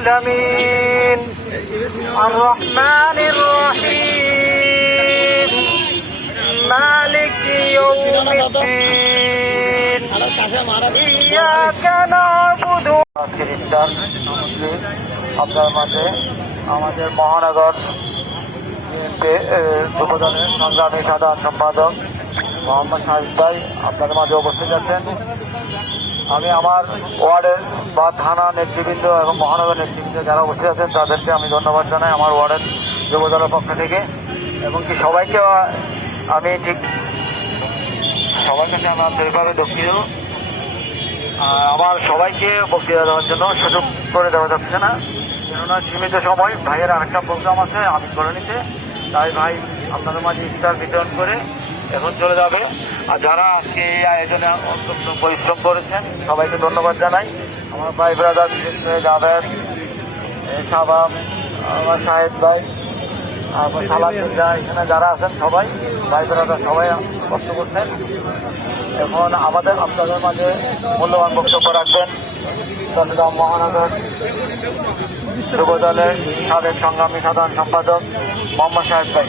العالمين الرحمن الرحيم مالك يوم الدين إياك نعبد আজকের ইফতার মুসলিম আপনার মাঝে আমাদের মহানগর যুবদলের সংগ্রামী সাধারণ সম্পাদক মোহাম্মদ শাহিদ ভাই আপনাদের মাঝে উপস্থিত আছেন আমি আমার ওয়ার্ডের বা থানা নেতৃবৃন্দ এবং মহানগর নেতৃবৃন্দ যারা উপস্থিত আছেন, তাদেরকে আমি ধন্যবাদ জানাই আমার ওয়ার্ডের যুবদলের পক্ষ থেকে। এবং কি সবাইকে, আমি ঠিক সবার কাছে আমি আন্তরিকভাবে দুঃখিত। আমার সবাইকে বক্তৃতা দেওয়ার জন্য সুযোগ করে দেওয়া যাচ্ছে না। কেননা সীমিত সময় ভাইয়ের আরেকটা প্রোগ্রাম আছে আমি করে নিতে তাই ভাই আপনাদের মাঝে ইফতার বিতরণ করে এখন চলে যাবে। আর যারা আজকে এই আয়োজনে অত্যন্ত পরিশ্রম করেছেন, সবাইকে ধন্যবাদ জানাই। আমার ভাই ব্রাদার বিশেষ করে জাভেদ সাবাব আমার সাহেব ভাই আমার সালাদুল্লাহ এখানে যারা আছেন সবাই, ভাই ব্রাদার সবাই কষ্ট করছেন। এখন আমাদের, আপনাদের মাঝে মূল্যবান বক্তব্য রাখবেন। চট্টগ্রাম মহানগর যুব দলের সাবেক সংগ্রামী সাধারণ সম্পাদক মোহাম্মদ সাহেব ভাই।